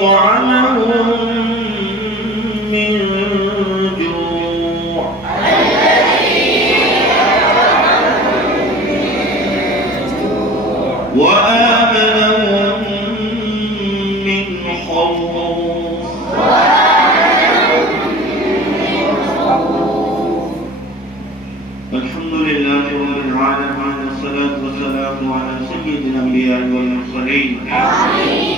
أطعمهم من جوع وآمنهم من خوف. الحمد لله رب العالمين، والصلاة والسلام على سيد الأنبياء والمرسلين